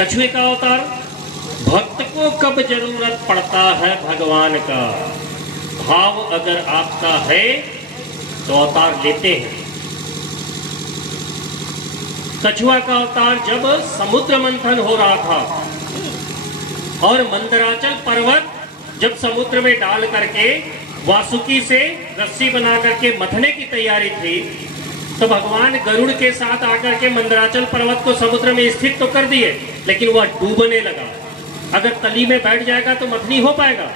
कछुए का अवतार, भक्त को कब जरूरत पड़ता है भगवान का, भाव अगर आपका है तो अवतार लेते हैं। कछुआ का अवतार जब समुद्र मंथन हो रहा था और मंदराचल पर्वत जब समुद्र में डाल करके वासुकी से रस्सी बना करके मथने की तैयारी थी, तो भगवान गरुड़ के साथ आकर के मंदराचल पर्वत को समुद्र में स्थित तो कर दिए, लेकिन वह डूबने लगा। अगर तली में बैठ जाएगा तो मथनी हो पाएगा।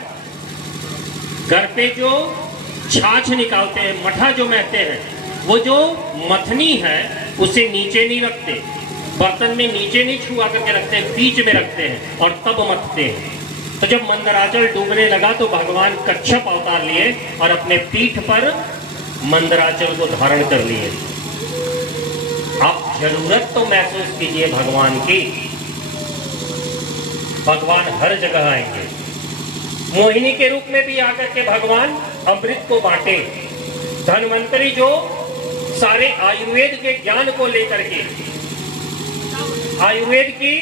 घर पे जो छाछ निकालते हैं, मठा जो महते हैं, वो जो मथनी है उसे नीचे नहीं रखते, बर्तन में नीचे नहीं छुआ करके रखते, बीच में रखते हैं और तब मथते हैं। तो जब मंदराचल डूबने लगा तो भगवान कच्छप अवतार लिए और अपने पीठ पर मंदराचल को धारण कर लिए। आप जरूरत तो महसूस कीजिए भगवान की। भगवान हर जगह आएंगे। मोहिनी के रूप में भी आकर के भगवान अमृत को बांटे। धन्वंतरी जो सारे आयुर्वेद के ज्ञान को लेकर के, आयुर्वेद की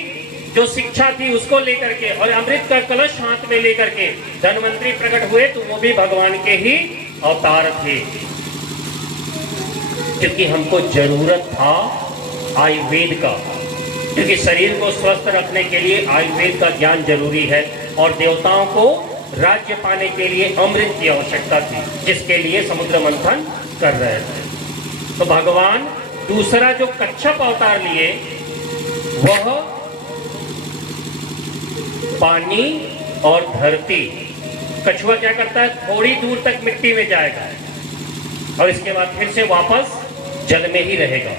जो शिक्षा थी उसको लेकर के और अमृत का कलश हाथ में लेकर के धन्वंतरी प्रकट हुए, तो वो भी भगवान के ही अवतार थे। क्योंकि हमको जरूरत था आयुर्वेद का, क्योंकि शरीर को स्वस्थ रखने के लिए आयुर्वेद का ज्ञान जरूरी है और देवताओं को राज्य पाने के लिए अमृत की आवश्यकता थी, जिसके लिए समुद्र मंथन कर रहे थे। तो भगवान दूसरा जो कच्छप अवतार लिए वह पानी और धरती। कछुआ क्या करता है, थोड़ी दूर तक मिट्टी में जाएगा और इसके बाद फिर से वापस जल में ही रहेगा।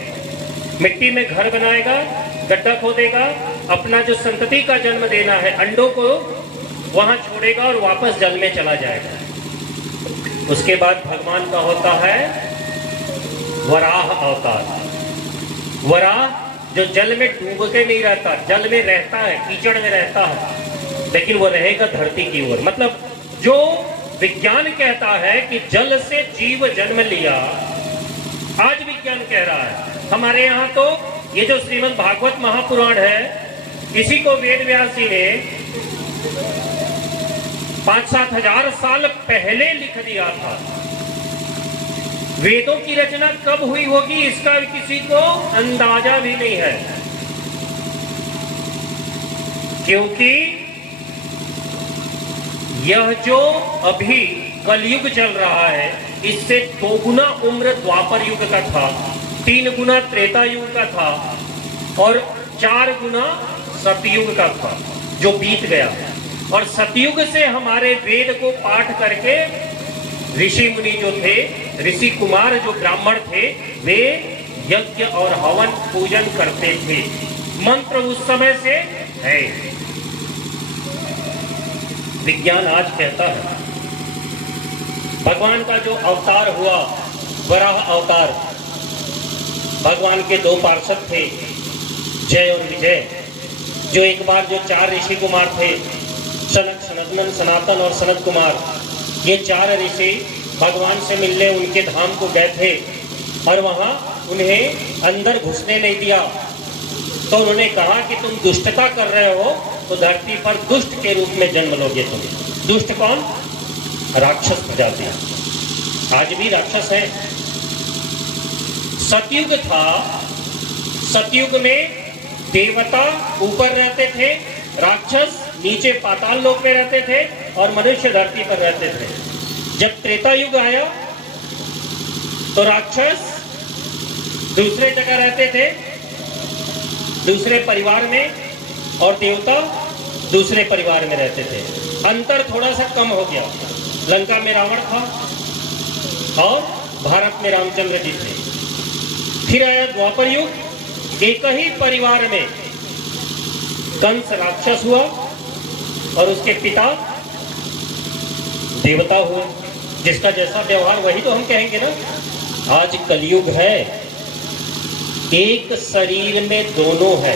मिट्टी में घर बनाएगा, गड्ढा खोदेगा, अपना जो संतति का जन्म देना है, अंडों को वहां छोड़ेगा और वापस जल में चला जाएगा। उसके बाद भगवान का होता है वराह अवतार। वराह जो जल में डूब के नहीं रहता, जल में रहता है, कीचड़ में रहता है, लेकिन वो रहेगा धरती की ओर। मतलब जो विज्ञान कहता है कि जल से जीव जन्म लिया, आज विज्ञान कह रहा है। हमारे यहाँ तो ये जो श्रीमद् भागवत महापुराण है, इसी को वेद व्यास जी ने 5-7 हजार साल पहले लिख दिया था। वेदों की रचना कब हुई होगी इसका किसी को अंदाजा भी नहीं है, क्योंकि यह जो अभी कलयुग चल रहा है, इससे 2 गुना उम्र द्वापर युग का था, 3 गुना त्रेता युग का था और 4 गुना सतयुग का था जो बीत गया। और सतयुग से हमारे वेद को पाठ करके ऋषि मुनि जो थे, ऋषि कुमार जो ब्राह्मण थे, वे यज्ञ और हवन पूजन करते थे। मंत्र उस समय से है। विज्ञान आज कहता है भगवान का जो अवतार हुआ, वराह अवतार, भगवान के 2 पार्षद थे, जय और विजय, जो एक बार जो 4 ऋषि कुमार थे, सनक, सनंदन, सनातन और सनत कुमार, ये 4 ऋषि भगवान से मिलने उनके धाम को गए थे और वहां उन्हें अंदर घुसने नहीं दिया। तो उन्होंने कहा कि तुम दुष्टता कर रहे हो तो धरती पर दुष्ट के रूप में जन्म लोगे तुम। दुष्ट कौन? राक्षस प्रजाति। आज भी राक्षस है। सतयुग था, सतयुग में देवता ऊपर रहते थे, राक्षस नीचे पाताल लोक में रहते थे और मनुष्य धरती पर रहते थे। जब त्रेता युग आया तो राक्षस दूसरे जगह रहते थे, दूसरे परिवार में, और देवता दूसरे परिवार में रहते थे। अंतर थोड़ा सा कम हो गया। लंका में रावण था और भारत में रामचंद्र जी थे। फिर आया द्वापर युग, एक ही परिवार में कंस राक्षस हुआ और उसके पिता देवता हुए। जिसका जैसा व्यवहार वही तो हम कहेंगे ना। आज कलयुग है, एक शरीर में दोनों है।